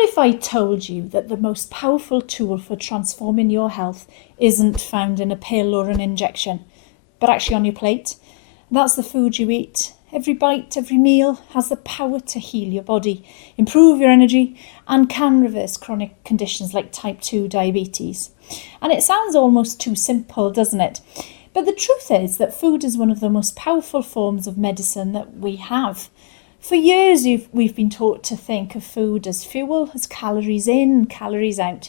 What if I told you that the most powerful tool for transforming your health isn't found in a pill or an injection, but actually on your plate? That's the food you eat. Every bite, every meal has the power to heal your body, improve your energy, and can reverse chronic conditions like type 2 diabetes. And it sounds almost too simple, doesn't it? But the truth is that food is one of the most powerful forms of medicine that we have. For years, we've been taught to think of food as fuel, as calories in, calories out.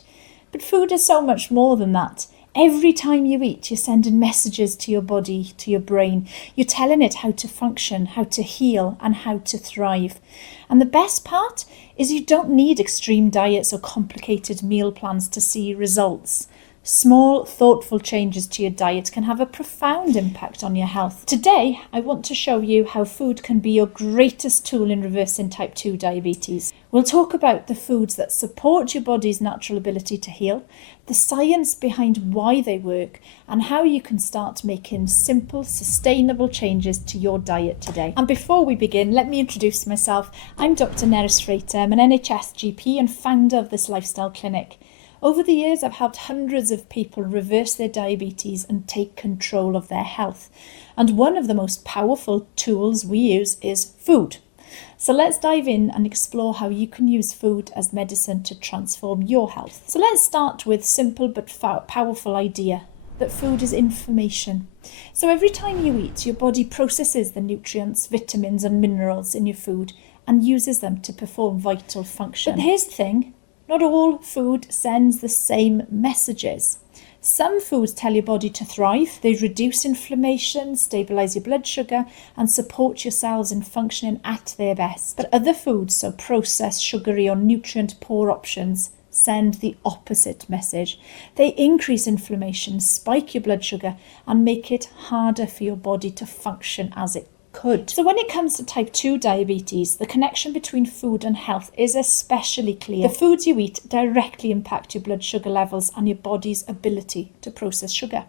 But food is so much more than that. Every time you eat, you're sending messages to your body, to your brain. You're telling it how to function, how to heal, and how to thrive. And the best part is you don't need extreme diets or complicated meal plans to see results. Small, thoughtful changes to your diet can have a profound impact on your health. Today, I want to show you how food can be your greatest tool in reversing type 2 diabetes. We'll talk about the foods that support your body's natural ability to heal, the science behind why they work, and how you can start making simple, sustainable changes to your diet today. And before we begin, let me introduce myself. I'm Dr. Nerys. I'm an NHS GP and founder of this lifestyle clinic. Over the years, I've helped hundreds of people reverse their diabetes and take control of their health. And one of the most powerful tools we use is food. So let's dive in and explore how you can use food as medicine to transform your health. So let's start with simple but powerful idea that food is information. So every time you eat, your body processes the nutrients, vitamins and minerals in your food and uses them to perform vital function. But here's the thing. Not all food sends the same messages. Some foods tell your body to thrive. They reduce inflammation, stabilise your blood sugar, and support your cells in functioning at their best. But other foods, so processed, sugary, or nutrient-poor options, send the opposite message. They increase inflammation, spike your blood sugar, and make it harder for your body to function as it could. So when it comes to type 2 diabetes, the connection between food and health is especially clear. The foods you eat directly impact your blood sugar levels and your body's ability to process sugar.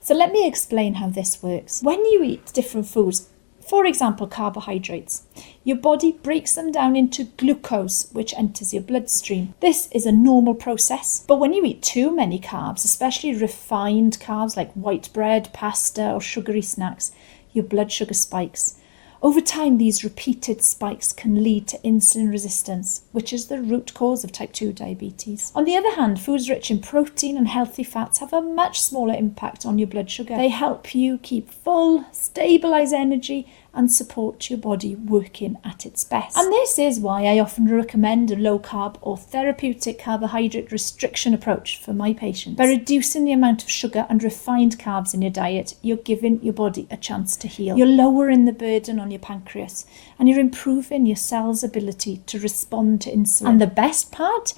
So let me explain how this works. When you eat different foods, for example carbohydrates, your body breaks them down into glucose, which enters your bloodstream. This is a normal process, but when you eat too many carbs, especially refined carbs like white bread, pasta or sugary snacks, your blood sugar spikes. Over time, these repeated spikes can lead to insulin resistance, which is the root cause of type 2 diabetes. On the other hand, foods rich in protein and healthy fats have a much smaller impact on your blood sugar. They help you keep full, stabilise energy, and support your body working at its best. And this is why I often recommend a low-carb or therapeutic carbohydrate restriction approach for my patients. By reducing the amount of sugar and refined carbs in your diet, you're giving your body a chance to heal. You're lowering the burden on your pancreas, and you're improving your cells' ability to respond to insulin. And the best part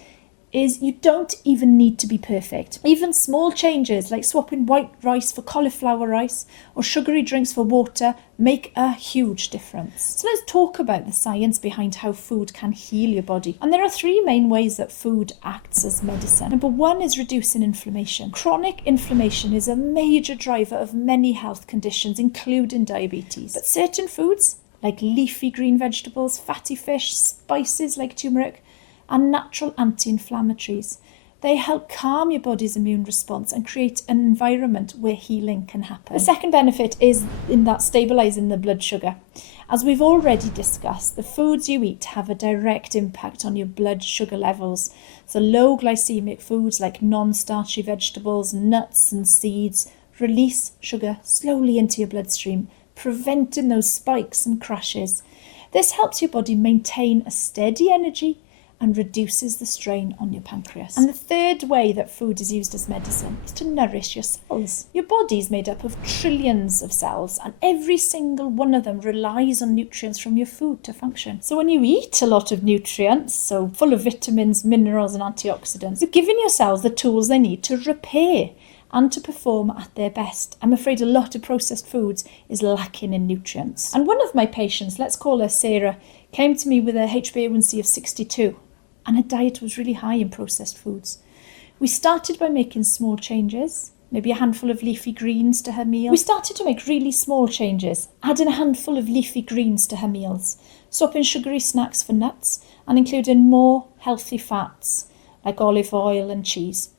is you don't even need to be perfect. Even small changes like swapping white rice for cauliflower rice or sugary drinks for water make a huge difference. So let's talk about the science behind how food can heal your body. And there are three main ways that food acts as medicine. Number one is reducing inflammation. Chronic inflammation is a major driver of many health conditions, including diabetes. But certain foods like leafy green vegetables, fatty fish, spices like turmeric, and natural anti-inflammatories. They help calm your body's immune response and create an environment where healing can happen. The second benefit is in that stabilising the blood sugar. As we've already discussed, the foods you eat have a direct impact on your blood sugar levels. So low glycemic foods like non-starchy vegetables, nuts and seeds release sugar slowly into your bloodstream, preventing those spikes and crashes. This helps your body maintain a steady energy and reduces the strain on your pancreas. And the third way that food is used as medicine is to nourish your cells. Your body is made up of trillions of cells, and every single one of them relies on nutrients from your food to function. So when you eat a lot of nutrients, so full of vitamins, minerals and antioxidants, you're giving your cells the tools they need to repair and to perform at their best. I'm afraid a lot of processed foods is lacking in nutrients. And one of my patients, let's call her Sarah, came to me with a HbA1c of 62. And her diet was really high in processed foods. We started by making small changes, maybe a handful of leafy greens to her meal. We started to make really small changes, adding a handful of leafy greens to her meals. swapping sugary snacks for nuts and including more healthy fats like olive oil and cheese.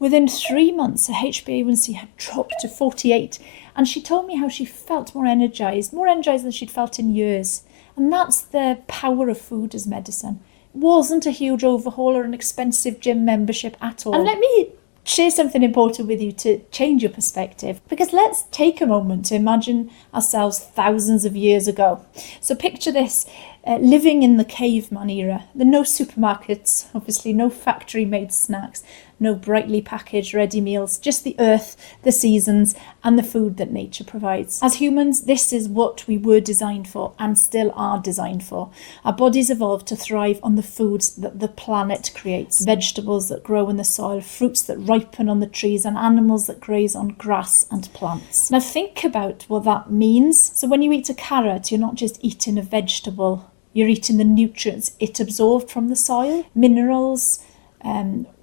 Within 3 months, her HbA1c had dropped to 48, and she told me how she felt more energised than she'd felt in years. And that's the power of food as medicine. It wasn't a huge overhaul or an expensive gym membership at all. And let me share something important with you to change your perspective, because let's take a moment to imagine ourselves thousands of years ago. So picture this, living in the caveman era. There are no supermarkets, obviously no factory-made snacks, no brightly packaged ready meals, just the earth, the seasons, and the food that nature provides. As humans, this is what we were designed for and still are designed for. Our bodies evolved to thrive on the foods that the planet creates. Vegetables that grow in the soil, fruits that ripen on the trees, and animals that graze on grass and plants. Now think about what that means. So when you eat a carrot, you're not just eating a vegetable, you're eating the nutrients it absorbed from the soil, minerals,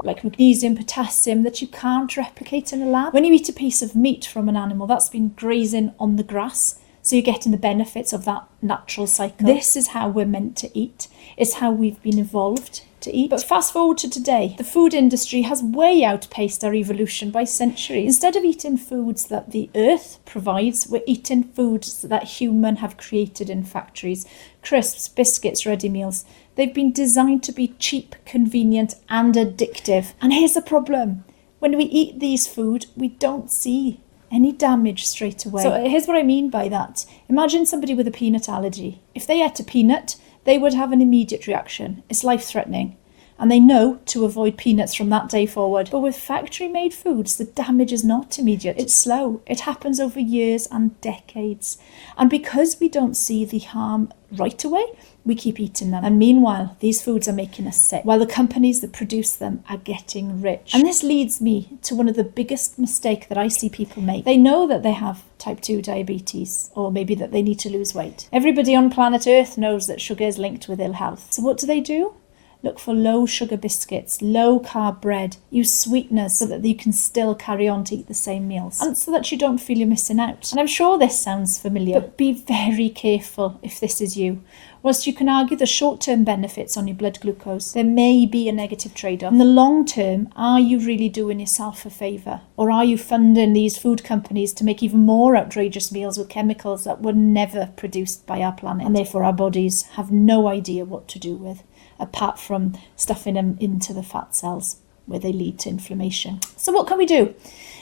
like magnesium, potassium, that you can't replicate in a lab. When you eat a piece of meat from an animal, that's been grazing on the grass, so you're getting the benefits of that natural cycle. This is how we're meant to eat. It's how we've been evolved to eat. But fast forward to today, the food industry has way outpaced our evolution by centuries. Instead of eating foods that the earth provides, we're eating foods that humans have created in factories. Crisps, biscuits, ready meals. They've been designed to be cheap, convenient, and addictive. And here's the problem. When we eat these food, we don't see any damage straight away. So here's what I mean by that. Imagine somebody with a peanut allergy. If they ate a peanut, they would have an immediate reaction. It's life-threatening. And they know to avoid peanuts from that day forward. But with factory-made foods, the damage is not immediate. It's slow. It happens over years and decades. And because we don't see the harm right away, we keep eating them. And meanwhile, these foods are making us sick, while the companies that produce them are getting rich. And this leads me to one of the biggest mistakes that I see people make. They know that they have type 2 diabetes, or maybe that they need to lose weight. Everybody on planet Earth knows that sugar is linked with ill health. So what do? Look for low sugar biscuits, low carb bread, use sweeteners so that you can still carry on to eat the same meals, and so that you don't feel you're missing out. And I'm sure this sounds familiar, but be very careful if this is you. Whilst you can argue the short-term benefits on your blood glucose, there may be a negative trade-off. In the long term, are you really doing yourself a favour? Or are you funding these food companies to make even more outrageous meals with chemicals that were never produced by our planet, and therefore our bodies have no idea what to do with, apart from stuffing them into the fat cells where they lead to inflammation? So what can we do?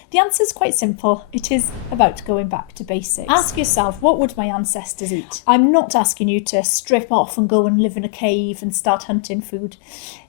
The answer is quite simple. It is about going back to basics. Ask yourself, what would my ancestors eat? I'm not asking you to strip off and go and live in a cave and start hunting food.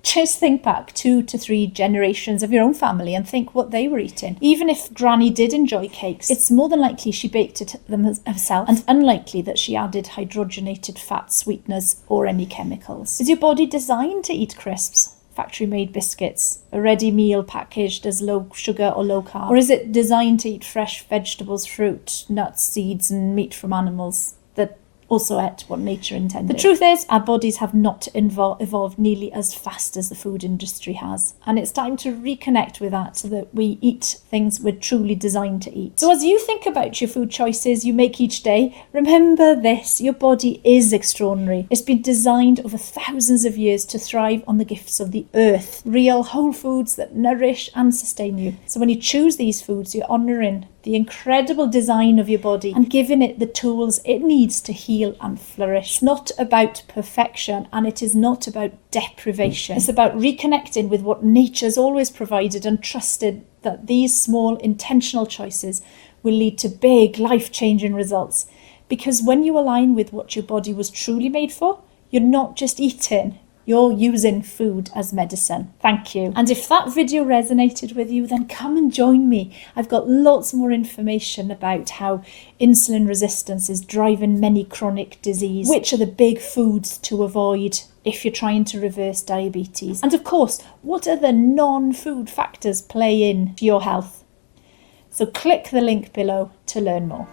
Just think back 2 to 3 generations of your own family and think what they were eating. Even if Granny did enjoy cakes, it's more than likely she baked it them herself, and unlikely that she added hydrogenated fat, sweeteners, or any chemicals. Is your body designed to eat crisps, factory-made biscuits, a ready meal packaged as low sugar or low carb? Or is it designed to eat fresh vegetables, fruit, nuts, seeds, and meat from animals that also ate what nature intended? The truth is, our bodies have not evolved nearly as fast as the food industry has. And it's time to reconnect with that so that we eat things we're truly designed to eat. So as you think about your food choices you make each day, remember this: your body is extraordinary. It's been designed over thousands of years to thrive on the gifts of the earth, real whole foods that nourish and sustain you. So when you choose these foods, you're honouring the incredible design of your body and giving it the tools it needs to heal and flourish. It's not about perfection, and it is not about deprivation. It's about reconnecting with what nature's always provided and trusted that these small intentional choices will lead to big life-changing results. Because when you align with what your body was truly made for, you're not just eating, you're using food as medicine. Thank you. And if that video resonated with you, then come and join me. I've got lots more information about how insulin resistance is driving many chronic disease, which are the big foods to avoid if you're trying to reverse diabetes. And of course, what other non-food factors play into your health? So click the link below to learn more.